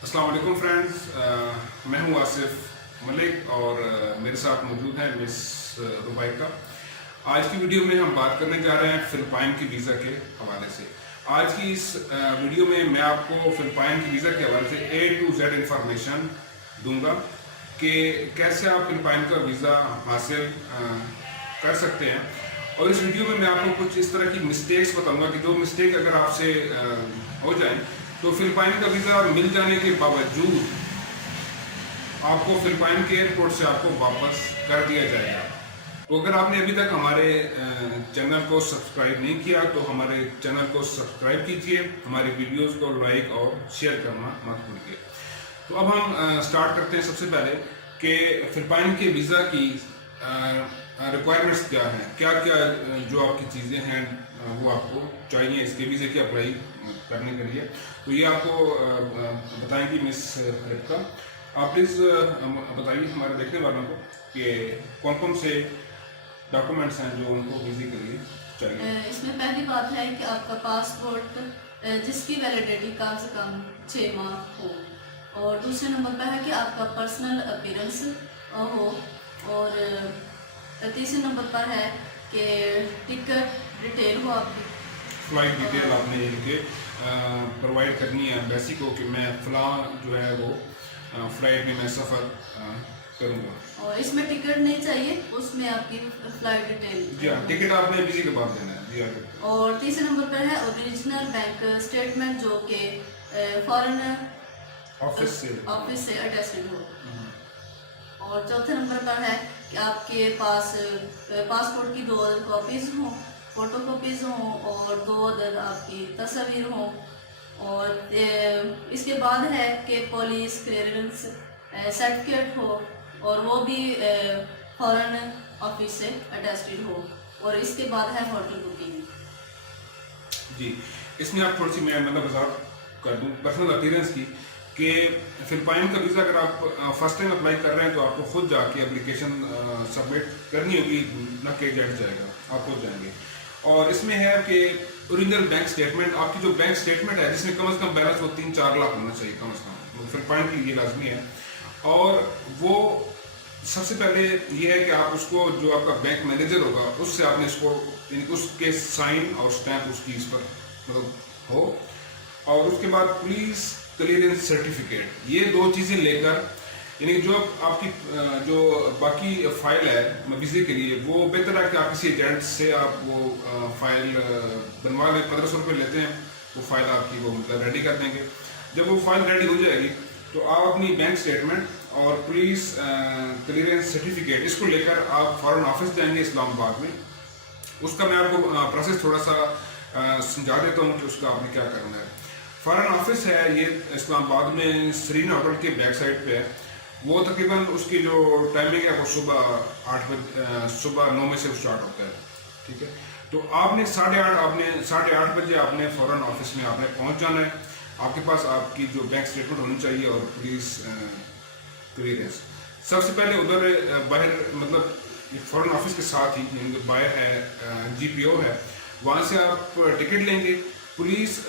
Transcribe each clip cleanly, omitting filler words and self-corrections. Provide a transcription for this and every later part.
अस्सलाम वालेकुम फ्रेंड्स, मैं हूं आसिफ मलिक और मेरे साथ मौजूद है मिस रुबैका। आज की वीडियो में हम बात करने जा रहे हैं फिलिपाइन की वीज़ा के हवाले से। आज की इस वीडियो में मैं आपको फिलिपाइन की वीज़ा के हवाले से A to Z इंफॉर्मेशन दूंगा कि कैसे आप फिलिपाइन का वीज़ा हासिल कर सकते हैं। और इस वीडियो में मैं आपको कुछ इस तरह की मिस्टेक्स बताऊंगा कि जो मिस्टेक अगर आपसे हो जाए तो फिलिपाइन का वीज़ा मिल जाने के बावजूद आपको फिलिपाइन के एयरपोर्ट से आपको वापस कर दिया जाएगा। तो अगर आपने अभी तक हमारे चैनल को सब्सक्राइब नहीं किया तो हमारे चैनल को सब्सक्राइब कीजिए, हमारे वीडियोस को लाइक और शेयर करना मत भूलिए। तो अब हम स्टार्ट करते हैं। सबसे पहले कि फिलिपाइन के वीज़ा की रिक्वायरमेंट्स क्या हैं, क्या क्या जो आपकी चीज़ें हैं वो आपको चाहिए इसके वीज़े की अप्लाई करने के लिए। तो ये आपको बताएंगी मिस रिबका। आप प्लीज़ बताइए हमारे देखने वालों को कि कौन कौन से डॉक्यूमेंट्स हैं जो उनको वीज़े के लिए चाहिए। इसमें पहली बात है कि आपका पासपोर्ट जिसकी वैलिडिटी कम से कम 6 माह हो, और दूसरे नंबर पर है कि आपका पर्सनल अपीयरेंस हो, और तीसरे नंबर पर है कि टिकट डिटेल हो आपकी। फ्लाइट डिटेल आपने इनके प्रोवाइड करनी है एम्बेसी को कि मैं फ़लाँ जो है वो फ्लाइट में मैं सफ़र करूँगा। और इसमें टिकट नहीं चाहिए, उसमें आपकी फ्लाइट डिटेल। जी हाँ, टिकट आपने वीज़े के बाद देना है। जी हाँ। और तीसरे नंबर पर है ओरिजिनल बैंक स्टेटमेंट जो कि फॉरेन ऑफिस से अटेस्टेड हो। और चौथे नंबर पर है कि आपके पास पासपोर्ट की 2 कॉपीज़ हों, फ़ोटो कॉपीज़ हों, और 2 अदद आपकी तस्वीर हों। और इसके बाद है कि पुलिस क्लियरेंस सर्टिफिकेट हो, और वो भी फॉरेन ऑफिस से अटेस्टेड हो। और इसके बाद है होटल बुकिंग। जी, इसमें आप थोड़ी सी मैं मतलब वजाहत कर दूँ पर्सनल अपीयरेंस की कि फिलिपाइन का वीज़ा अगर आप फर्स्ट टाइम अप्लाई कर रहे हैं तो आपको खुद जाके एप्लीकेशन सबमिट करनी होगी, ना कि एजेंट जाएगा, आप खुद जाएंगे। और इसमें है कि ओरिजिनल बैंक स्टेटमेंट, आपकी जो बैंक स्टेटमेंट है जिसमें कम से कम बैलेंस वो 3-4 लाख होना चाहिए कम से कम, फिलिपाइन के लिए लाजमी है। और वो सबसे पहले ये है कि आप उसको जो आपका बैंक मैनेजर होगा उससे आपने इसको उसके साइन और स्टैंप उसकी इस पर मतलब हो। और उसके बाद पुलिस क्लियरेंस सर्टिफिकेट, ये 2 चीज़ें लेकर यानी जो आपकी जो बाकी फाइल है वीज़े के लिए वो बेहतर है कि आप किसी एजेंट से आप वो फाइल बनवा लें। 1500 रुपये लेते हैं, वो फाइल आपकी वो मतलब रेडी कर देंगे। जब वो फाइल रेडी हो जाएगी तो आप अपनी बैंक स्टेटमेंट और पुलिस क्लियरेंस सर्टिफिकेट इसको लेकर आप फॉरेन ऑफिस जाएंगे इस्लामाबाद में। उसका मैं आपको प्रोसेस थोड़ा सा समझा देता हूँ कि उसका आपने क्या करना है। फॉरेन ऑफिस है ये इस्लामाबाद में सरीना होटल के बैक साइड पे है। वो तकरीबन उसकी जो टाइमिंग है वो सुबह 9 बजे से स्टार्ट होता है। ठीक है, तो आपने 8:30 बजे आपने फॉरेन ऑफिस में आपने पहुंच जाना है। आपके पास आपकी जो बैंक स्टेटमेंट होनी चाहिए और पुलिस क्लियरेंस। सबसे पहले उधर बाहर मतलब फॉरेन ऑफिस के साथ ही बाहर है GPO है, वहाँ से आप टिकट लेंगे। पुलिस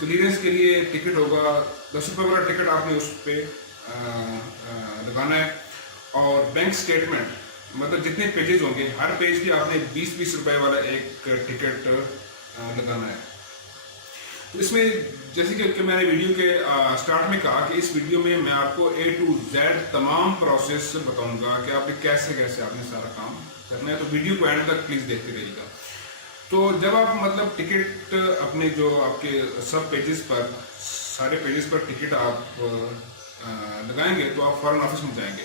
क्लियरेंस के लिए टिकट होगा 10 रुपये वाला टिकट, आपने उस पर लगाना है। और बैंक स्टेटमेंट मतलब जितने पेजेस होंगे हर पेज की आपने 20-20 रुपये वाला एक टिकट लगाना है। तो इसमें जैसे कि मैंने वीडियो के स्टार्ट में कहा कि इस वीडियो में मैं आपको A to Z तमाम प्रोसेस बताऊंगा कि आपने कैसे कैसे आपने सारा काम करना है। तो वीडियो को एंड तक प्लीज़ देखते रहिएगा। तो जब आप मतलब टिकट अपने जो आपके सब पेजेस पर सारे पेजेस पर टिकट आप लगाएंगे तो आप फॉरेन ऑफिस में जाएंगे।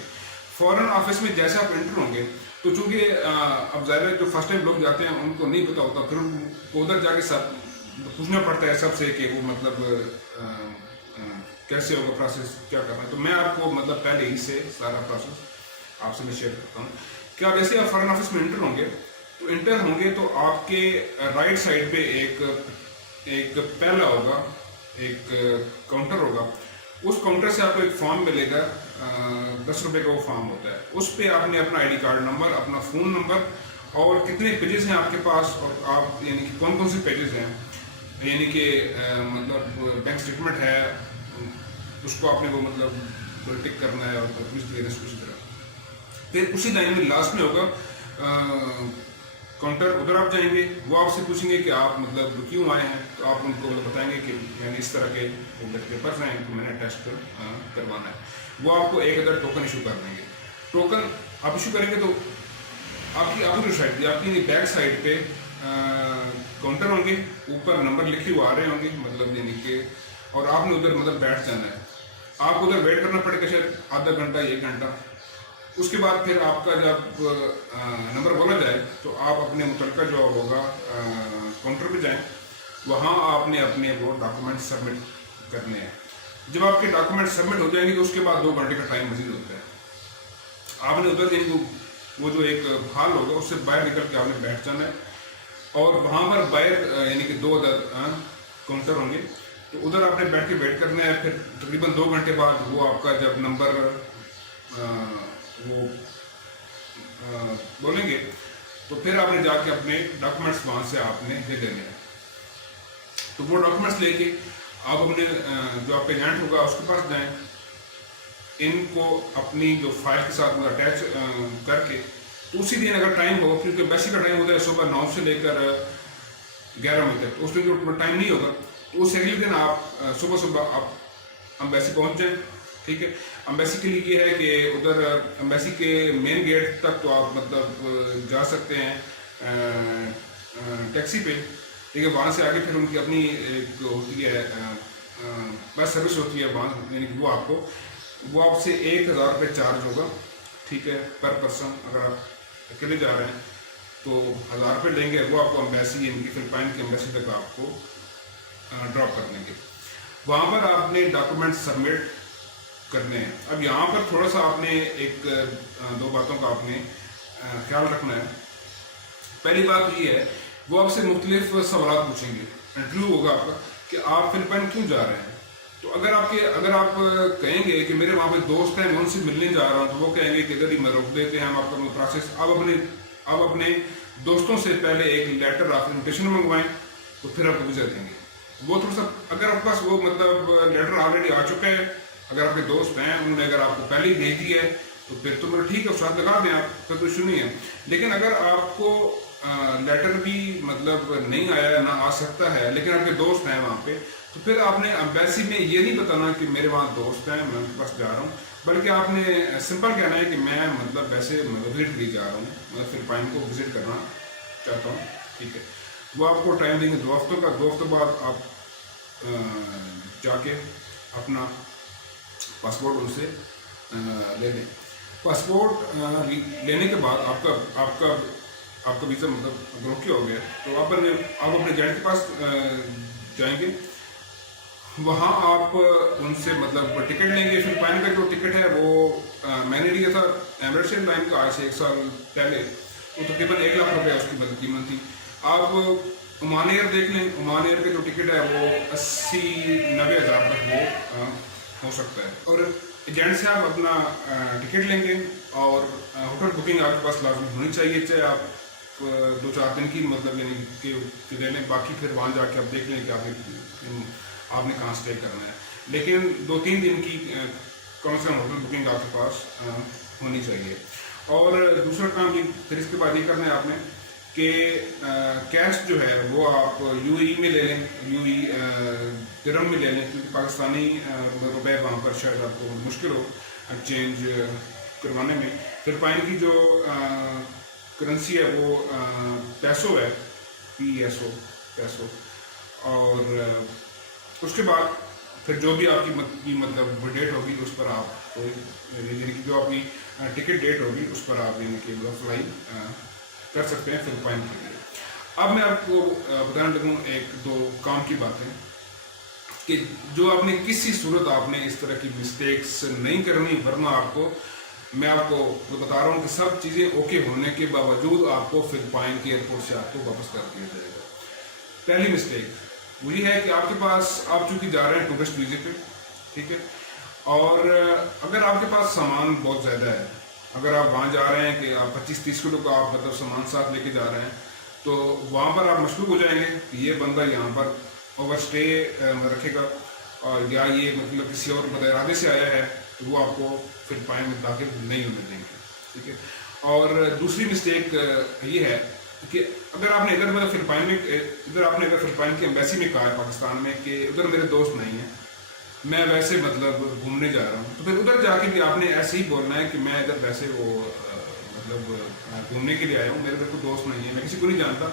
फॉरेन ऑफिस में जैसे आप एंटर होंगे तो चूँकि अब ज़ाहिर है जो फर्स्ट टाइम लोग जाते हैं उनको नहीं पता होता, फिर उनको उधर जाके सब पूछना पड़ता है सबसे कि वो मतलब कैसे होगा प्रोसेस, क्या करना है। तो मैं आपको मतलब पहले ही से सारा प्रोसेस आपसे मैं शेयर करता हूँ कि आप जैसे आप फॉरेन ऑफिस में एंटर होंगे तो आपके राइट साइड पे एक पहला होगा, एक काउंटर होगा। उस काउंटर से आपको एक फॉर्म मिलेगा, 10 रुपये का वो फॉर्म होता है। उस पर आपने अपना ID कार्ड नंबर, अपना फ़ोन नंबर और कितने पेजेस हैं आपके पास और आप यानी कि कौन कौन से पेजेस हैं, यानी कि मतलब बैंक स्टेटमेंट है, उसको आपने वो मतलब टिक करना है और पुलिस क्लियरेंस उसी तरह। फिर उसी लाइन में लास्ट में होगा काउंटर, उधर आप जाएंगे, वो आपसे पूछेंगे कि आप मतलब क्यों आए हैं, तो आप उनको मतलब बताएंगे कि मैंने इस तरह के पेपर्स हैं तो मैंने टेस्ट करवाना है। वो आपको 1000 टोकन इशू कर देंगे। टोकन आप इशू करेंगे तो आपकी अपोजिट साइड, आपकी बैक साइड पे काउंटर होंगे, ऊपर नंबर लिखे हुए आ रहे होंगे मतलब यानी कि, और आपने उधर मतलब बैठ जाना है। आपको उधर वेट करना पड़ेगा शायद आधा घंटा 1 घंटा। उसके बाद फिर आपका जब नंबर बोला जाए तो आप अपने मुतलका जो होगा काउंटर पे जाएं, वहाँ आपने अपने वो डॉक्यूमेंट सबमिट करने हैं। जब आपके डॉक्यूमेंट सबमिट हो जाएंगे तो उसके बाद 2 घंटे का टाइम मजीद होता है। आपने उधर वो जो एक हाल होगा उससे बाहर निकल के आपने बैठ जाना है, और वहाँ पर बाहर यानी कि 2 काउंटर होंगे, तो उधर आपने बैठ के वेट करना है। फिर तकरीबन 2 घंटे बाद वो आपका जब नंबर बोलेंगे तो फिर आपने जाके अपने डॉक्यूमेंट्स वहाँ से आपने दे देने हैं। तो वो डॉक्यूमेंट्स लेके आप अपने जो आपका एजेंट होगा उसके पास जाएं, इनको अपनी जो फाइल के साथ अटैच करके, तो उसी दिन अगर टाइम हो, क्योंकि एम्बेसी का टाइम होता है सुबह 9 से लेकर 11 बजे तक, उस दिन जो टाइम नहीं होगा तो उस अगले दिन आप सुबह आप एम्बेसी पहुँच जाएँ। ठीक है, एम्बेसी के लिए ये है कि उधर एम्बेसी के मेन गेट तक तो आप मतलब जा सकते हैं टैक्सी पे। ठीक है, वहाँ से आगे फिर उनकी अपनी एक होती है बस सर्विस होती है वहाँ, यानी कि वो आपसे 1000 रुपये चार्ज होगा। ठीक है, पर पर्सन। अगर आप अकेले जा रहे हैं तो 1000 रुपये लेंगे, वो आपको एम्बेसी यानी कि फिलिपाइन की एम्बेसी तक आपको ड्रॉप कर देंगे। वहाँ पर आपने डॉक्यूमेंट सबमिट करने हैं। अब यहाँ पर थोड़ा सा आपने 1-2 बातों का आपने ख्याल रखना है। पहली बात ये है, वो आपसे मुख्तलिफ सवाल पूछेंगे, इंटरव्यू होगा आपका कि आप फिलिपाइन क्यों जा रहे हैं। तो अगर आप कहेंगे कि मेरे वहाँ पे दोस्त हैं, मैं उनसे मिलने जा रहा हूँ, तो वो कहेंगे कि इधर ही मैं रोक देते हैं हम आपका प्रोसेस। आप अपने दोस्तों से पहले एक लेटर ऑफ इन्विटेशन मंगवाएं, तो फिर आपको वीज़ा देंगे। वो थोड़ा सा, अगर आपके पास वो मतलब लेटर ऑलरेडी आ चुका है, अगर आपके दोस्त हैं उन्होंने अगर आपको पहले ही भेज दिया है तो फिर तो मतलब ठीक है, उस साथ लगा दें आप, फिर तो इशू नहीं है। लेकिन अगर आपको लेटर भी मतलब नहीं आया, ना आ सकता है, लेकिन आपके दोस्त हैं वहाँ पे, तो फिर आपने एम्बेसी में ये नहीं बताना कि मेरे वहाँ दोस्त हैं, मैं उनके पास जा रहा हूँ, बल्कि आपने सिंपल कहना है कि मैं मतलब वैसे विजिट के लिए जा रहा हूँ, मतलब फिलिपाइन को विजिट करना चाहता हूँ। ठीक है, वो आपको टाइम देंगे 2 हफ्तों का। 2 हफ्तों बाद आप जाके अपना पासपोर्ट उनसे ले लें। पासपोर्ट लेने के बाद आपका वीज़ा मतलब ओके हो गया, तो आप अपने एजेंट के पास जाएंगे। वहाँ आप उनसे मतलब टिकट लेंगे। फिलिपाइन का जो टिकट है वो मैंने लिया था एमिरेट्स एयरलाइन का आज से 1 साल पहले, वो तकरीबन 1 लाख रुपये उसकी मतलब कीमत थी। आप ओमान एयर देख लें, ओमान एयर का जो टिकट है वो 80-90 हज़ार तक वो हो सकता है। और एजेंट से आप अपना टिकट लेंगे, और होटल बुकिंग आपके पास लाजमी होनी चाहिए, चाहे आप 2-4 दिन की मतलब यानी कि ले लें, बाकी फिर वहाँ जाके आप देख लें कि आपने कहाँ स्टे करना है। लेकिन 2-3 दिन की कम से कम होटल बुकिंग आपके पास होनी चाहिए। और दूसरा काम ये फिर इसके बाद ये करना है आपने कि कैश जो है वो आप यूएई में ले लें, यूएई दिरहम में ले लें, क्योंकि पाकिस्तानी रुपए वहाँ पर शायद आपको मुश्किल हो एक्सचेंज करवाने में। फिलिपाइन की जो करेंसी है वो पैसो है, PSO पैसो। और उसके बाद फिर जो भी आपकी मतलब डेट होगी उस पर आप यानी कि जो आपकी टिकट डेट होगी उस पर आप यानी कि फ्लाई कर सकते हैं फिलिपाइन के लिए। अब मैं आपको बताने लगूँ 1-2 काम की बातें कि जो आपने किसी सूरत आपने इस तरह की मिस्टेक्स नहीं करनी, वरना मैं आपको बता रहा हूँ कि सब चीज़ें ओके होने के बावजूद आपको फिलिपाइन के एयरपोर्ट से आपको वापस कर दिया जाएगा। पहली मिस्टेक वो ये है कि आपके पास आप चूँकि जा रहे हैं टूरिस्ट वीज़े पे, ठीक है, और अगर आपके पास सामान बहुत ज़्यादा है, अगर आप वहाँ जा रहे हैं कि आप 25-30 किलो का आप मतलब सामान साथ लेके जा रहे हैं, तो वहाँ पर आप मशकूक हो जाएंगे कि ये बंदा यहाँ पर ओवर स्टे रखेगा, और या ये मतलब किसी और बद इरादे से आया है, तो वो आपको फिलिपाइन में दाखिल नहीं होने देंगे, ठीक है। और दूसरी मिस्टेक ये है कि अगर आपने इधर मतलब फिलिपाइन में इधर आपने अगर फिलिपाइन की एम्बेसी में कहा है पाकिस्तान में कि उधर मेरे दोस्त नहीं हैं, मैं वैसे मतलब घूमने जा रहा हूँ, तो फिर उधर जाके भी आपने ऐसे ही बोलना है कि मैं इधर वैसे वो मतलब घूमने के लिए आया हूँ, मेरे को दोस्त नहीं है, मैं किसी को नहीं जानता,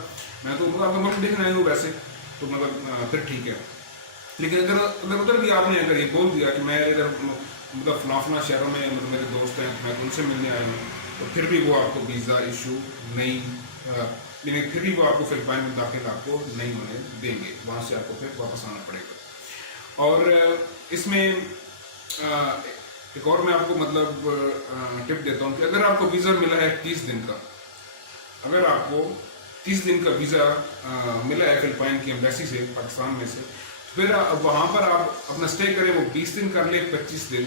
मैं तो मतलब मुल्क देखने आया हूँ वैसे, तो मतलब फिर ठीक है। लेकिन अगर उधर भी आपने अगर ये बोल दिया कि मैं इधर मतलब फलाफला शहरों में मतलब मेरे दोस्त हैं, मैं उनसे मिलने आया हूँ, तो फिर भी वो आपको वीज़ा इशू नहीं, लेकिन फिर भी वो आपको फिलिपाइन में दाखिल आपको नहीं होने देंगे, वहाँ से आपको फिर वापस आना पड़ेगा। और इसमें एक और मैं आपको मतलब टिप देता हूँ कि अगर आपको वीज़ा मिला है 30 दिन का, अगर आपको 30 दिन का वीज़ा मिला है फिलिपाइन की एम्बेसी से, पाकिस्तान में से, फिर वहाँ पर आप अपना स्टे करें, वो 20 दिन कर लें, 25 दिन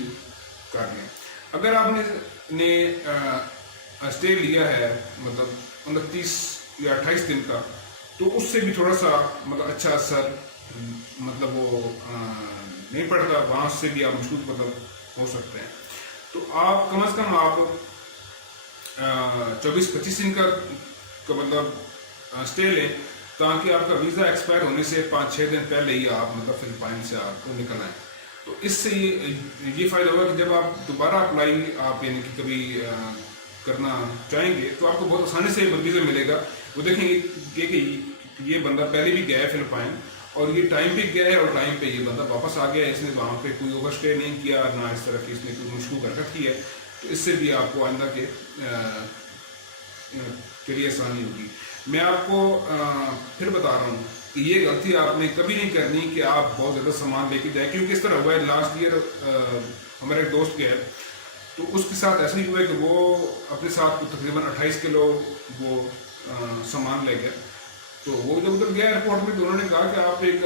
कर लें। अगर आपने स्टे लिया है मतलब 29 या 28 दिन का, तो उससे भी थोड़ा सा मतलब अच्छा असर मतलब वो नहीं पड़ता, वहाँ से भी आप मशहूर मतलब हो सकते हैं। तो आप कम से कम आप 24-25 दिन का मतलब स्टे लें, ताकि आपका वीज़ा एक्सपायर होने से 5-6 दिन पहले ही आप मतलब फिलिपाइन से आपको निकल आए। तो इससे ये फ़ायदा होगा कि जब आप दोबारा अप्लाई आप यानी कि कभी करना चाहेंगे, तो आपको बहुत आसानी से वीज़ा मिलेगा। वो देखेंगे कि ये बंदा पहले भी गया है फिलिपाइन, और ये टाइम पे गया है, और टाइम पे ये बंदा वापस आ गया है, इसने वहाँ पे कोई ओवर स्टे नहीं किया, ना इस तरह की इसने कोई मुश्किल हरकत की है। तो इससे भी आपको आइंदा के लिए आसानी होगी। मैं आपको फिर बता रहा हूँ कि ये गलती आपने कभी नहीं करनी कि आप बहुत ज़्यादा सामान लेके जाए, क्योंकि इस तरह हुआ है लास्ट ईयर हमारा एक दोस्त गया है, तो उसके साथ ऐसा ही हुआ है कि वो अपने साथ तकरीबन 28 किलो वो सामान ले गया। तो वो जब उधर गया एयरपोर्ट में, तो उन्होंने कहा कि आप एक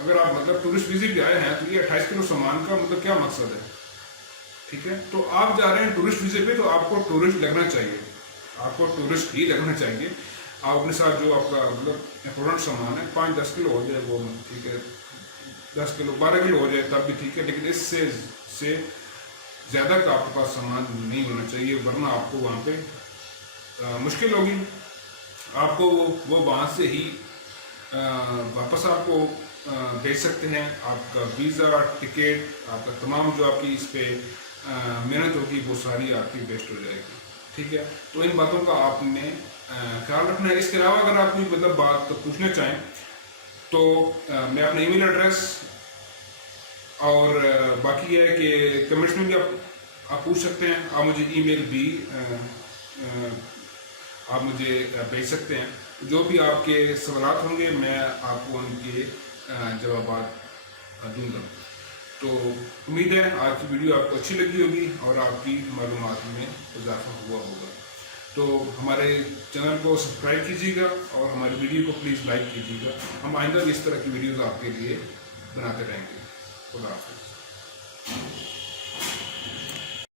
अगर आप मतलब टूरिस्ट विजिट पे आए हैं, तो ये 28 किलो सामान का मतलब क्या मकसद है, ठीक है। तो आप जा रहे हैं टूरिस्ट विजिट पे, तो आपको टूरिस्ट लगना चाहिए, आपको टूरिस्ट ही लगना चाहिए। आप अपने साथ जो आपका मतलब इम्पोर्टेंट सामान है 5-10 किलो हो जाए वो ठीक है, 10 किलो 12 किलो हो जाए तब भी ठीक है, लेकिन इससे ज़्यादा का आपके पास सामान नहीं होना चाहिए, वरना आपको वहाँ पे मुश्किल होगी। आपको वो वहाँ से ही वापस आपको भेज सकते हैं, आपका वीज़ा, टिकट, आपका तमाम जो आपकी इस पर मेहनत होगी वो सारी आपकी वेस्ट हो जाएगी, ठीक है। तो इन बातों का आपने ख्याल रखना है। इसके अलावा अगर आप कोई मतलब बात तो पूछना चाहें, तो मैं अपना ईमेल एड्रेस और बाकी है कि कमेंट्स में भी आप पूछ सकते हैं, आप मुझे ईमेल भी आप मुझे भेज सकते हैं। जो भी आपके सवाल होंगे मैं आपको उनके जवाब दूंगा। तो उम्मीद है आज की वीडियो आपको अच्छी लगी होगी और आपकी मालूमात में इजाफा हुआ होगा। तो हमारे चैनल को सब्सक्राइब कीजिएगा और हमारी वीडियो को प्लीज़ लाइक कीजिएगा। हम आइंदा भी इस तरह की वीडियोज़ आपके लिए बनाते रहेंगे। खुदा हाफिज़।